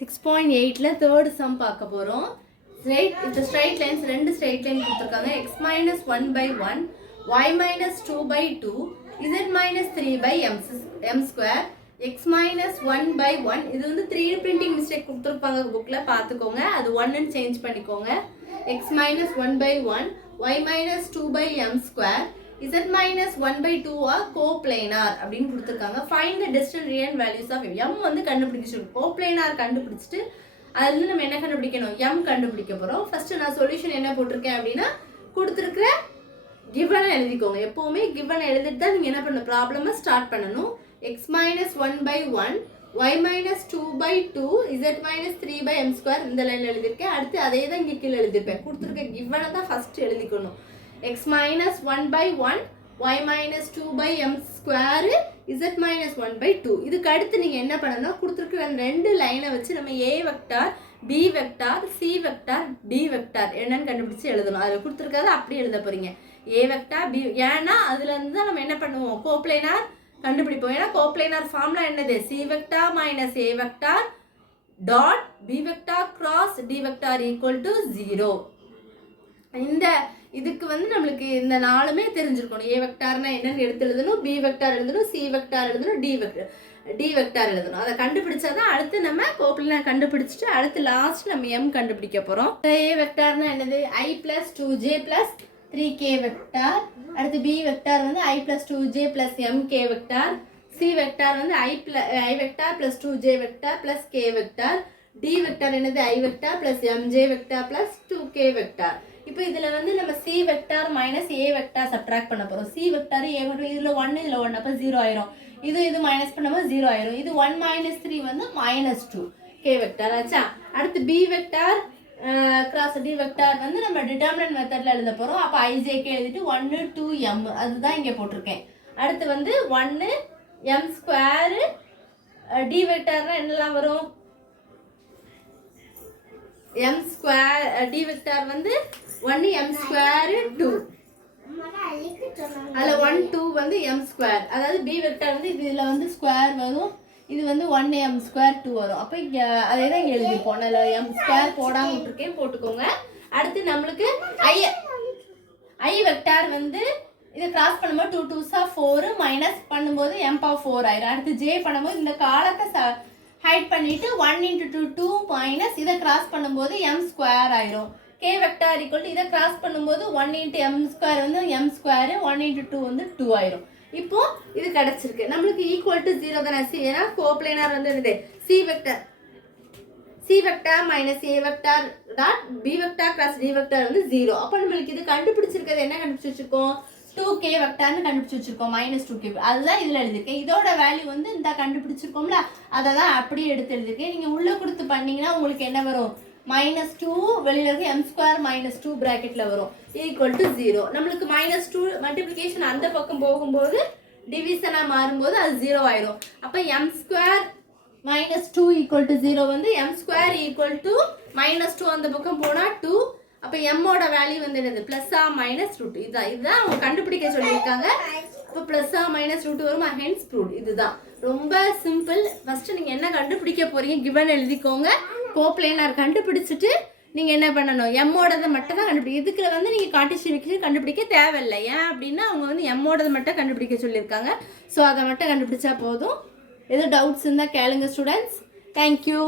6.8ல third sum பார்க்க போறோம். இந்த straight lines ரெண்டு straight line கொடுத்திருக்காங்க. x minus 1 by 1, y minus 2 by 2, z minus 3 by m square, x minus 1 by 1. இது வந்து 3D printing mistake கொடுத்திருப்பாங்க புக்ல பார்த்துக்கோங்க. அது 1 ன்னு சேஞ்ச் பண்ணிக்கோங்க. x minus 1 by 1, y minus 2 by m square, z minus 1 by 2 are coplanar அப்படின்னு கொடுத்திருக்காங்க. Find the distant real values of m வந்து கண்டுபிடிச்சிருக்கோம். coplanar கண்டுபிடிச்சிட்டு அதுல நம்ம என்ன கண்டுபிடிக்கணும்? m கண்டுபிடிக்க போறோம். ஃபர்ஸ்ட் நான் சொல்யூஷன் என்ன போட்டுருக்கேன் அப்படினா கொடுத்திருக்கிற given எழுதிக்கோங்க. எப்பவுமே given எழுதிட்டு தான் நீங்க என்ன பண்ணணும்? ப்ராப்ளமை ஸ்டார்ட் பண்ணணும். x minus 1 by 1, y minus 2 by 2, z minus 3 by m square இந்த லைன்ல எழுதிருக்கேன். அடுத்து அதே தான் இங்க கீழ எழுதிருப்பேன். கொடுத்திருக்க given தான் ஃபர்ஸ்ட் எழுதிக்கணும். x minus 1 by 1, y minus 2 by m square, z minus 1 by 2. இதுக்கு அடுத்து நீங்க என்ன பண்ணணும்? கொடுத்திருக்கிற ரெண்டு லைனை வச்சு நம்ம a vector, b vector, c vector, d vector என்னன்னு கண்டுபிடிச்சு எழுதணும். அதுல கொடுத்திருக்கிறத அப்படியே எழுத போறீங்க. a வெக்டார், b, ஏன்னா அதுல இருந்து தான் நம்ம என்ன பண்ணுவோம்? கோப்ளேனார் கண்டுபிடிப்போம். ஏன்னா கோப்ளேனார் ஃபார்முலா என்னது? c vector minus a vector dot b vector cross d vector equal to 0. இந்த இதுக்கு வந்து நம்மளுக்கு இந்த நாலுமே தெரிஞ்சிருக்கணும். a வெக்டார்னா என்னன்னு எடுத்து எழுதணும், b வெக்டார் எழுதணும், c வெக்டார் எழுதணும், d வெக்டார் எழுதணும். அதை கண்டுபிடிச்சாதான் அடுத்து நம்ம கோப்ளேனார் கண்டுபிடிச்சிட்டு அடுத்து லாஸ்ட் நம்ம m கண்டுபிடிக்க போறோம். a வெக்டார்னா என்னது? i plus 2j plus 3k vector. அடுத்து b வெக்டார் வந்து i plus 2j plus mk vector. c vector வந்து i vector plus 2j vector plus k vector. d vector என்னது? i vector plus mj vector plus 2k vector. இப்போ இதுல வந்து நம்ம c vector minus a vector subtract பண்ண போறோம். c vector a vector இதுல 1 இதுல 1 அப்ப 0 ஆயிரும். இது மைனஸ் பண்ணும்போது 0 ஆயிரும். இது 1 minus 3 வந்து -2 k வெக்டார் ஆச்சா. அடுத்து b vector cross d vector வந்து நம்ம டிட்டர்மினன்ட் மெத்தட்ல எழுத போறோம். அப்ப ijk எழுதிட்டு 1 2 m அதுதான் இங்க போட்டுருக்கேன். அடுத்து வந்து 1 m ஸ்கொயர் d வெக்டார்னா என்னலாம் வரும்? m ஸ்கொயர் d வெக்டார் வந்து 1 m ஸ்கொயர் 2. அதுல 1 2 வந்து m ஸ்கொயர். அதாவது b வெக்டார் வந்து இதுல வந்து ஸ்கொயர் வரும். இது வந்து 1 m ஸ்கொயர் 2 வரும். அப்ப இங்க அதே தான் இங்க எழுதிப்போம். அதுல m ஸ்கொயர் போடாம விட்டுருக்கேன், போட்டுக்கோங்க. அடுத்து நம்மளுக்கு i வெக்டார் வந்து இதை கிராஸ் பண்ணும்போது 2 2s are 4 மைனஸ் பண்ணும்போது m பவர் 4 ஆயிரும். அடுத்து j பண்ணும்போது இந்த காலத்தை ஹைட் பண்ணிட்டு 1 into 2 2 மைனஸ் இதை கிராஸ் பண்ணும்போது m ஸ்கொயர் ஆயிரும். k வெக்டார் ஈக்குவல் டு இதை கிராஸ் பண்ணும்போது 1 into m ஸ்கொயர் வந்து m ஸ்கொயர், 1 into 2 வந்து 2 ஆயிரும். இப்போ இது கிடைச்சிருக்கு. நம்மளுக்கு ஈக்குவல் டு 0 தானே? ஏன்னா கோப்ளேனார் வந்து என்னது? c vector minus a vector dot b vector cross d vector வந்து 0. அப்போ நம்மளுக்கு இது கண்டுபிடிச்சிருக்கிறது என்ன கண்டுபிடிச்சு வச்சிருக்கோம்? 2k வெக்டார்னு கண்டுபிடிச்சு வச்சிருக்கோம். -2k அதுதான் இதுல எழுதிருக்கேன். இதோட வேல்யூ வந்து இந்த கண்டுபிடிச்சிருக்கோம்ல, அதை தான் அப்படியே எடுத்து எழுதிருக்கேன். நீங்க உள்ள கொடுத்து பண்ணீங்கன்னா உங்களுக்கு என்ன வரும்? -2 வெளியில இருக்கு m ஸ்கொயர் -2 பிராக்கெட்ல வரும் ஈக்குவல் டு 0. நம்மளுக்கு -2 மல்டிப்ளிகேஷன் அந்த பக்கம் போகும்போது டிவிஷனா மாறும்போது அது 0 ஆயிரும். அப்ப m ஸ்கொயர் -2 ஈக்குவல் டு 0 வந்து m ஸ்கொயர் ஈக்குவல் டு -2 அந்த பக்கம் போனா 2. அப்ப m ஓட வேல்யூ வந்து என்னது? பிளஸ் ஆ மைனஸ் ரூட். இதுதான் அவங்க கண்டுபிடிக்க சொல்லியிருக்காங்க. அப்ப பிளஸ் ஆ மைனஸ் ரூட் வரும். Hence proved. இதுதான் ரொம்ப சிம்பிள். ஃபர்ஸ்ட் நீங்க என்ன கண்டுபிடிக்க போறீங்க? கிவன் எழுதிக்கோங்க. கோப்ளேனார் கண்டுபிடிச்சிட்டு நீங்க என்ன பண்ணணும்? m ஓடதை மட்டும் தான் கண்டுபிடிக்க. இதுக்கு வந்து நீங்க கார்ட்டீசியன் கண்டுபிடிக்க தேவையில்லை. ஏன் அப்படின்னா அவங்க வந்து m ஓடதை மட்டும் கண்டுபிடிக்க சொல்லியிருக்காங்க. ஸோ அதை மட்டும் கண்டுபிடிச்சா போதும். எதுவும் டவுட்ஸ் இருந்தால் கேளுங்க ஸ்டூடெண்ட்ஸ். தேங்க்யூ.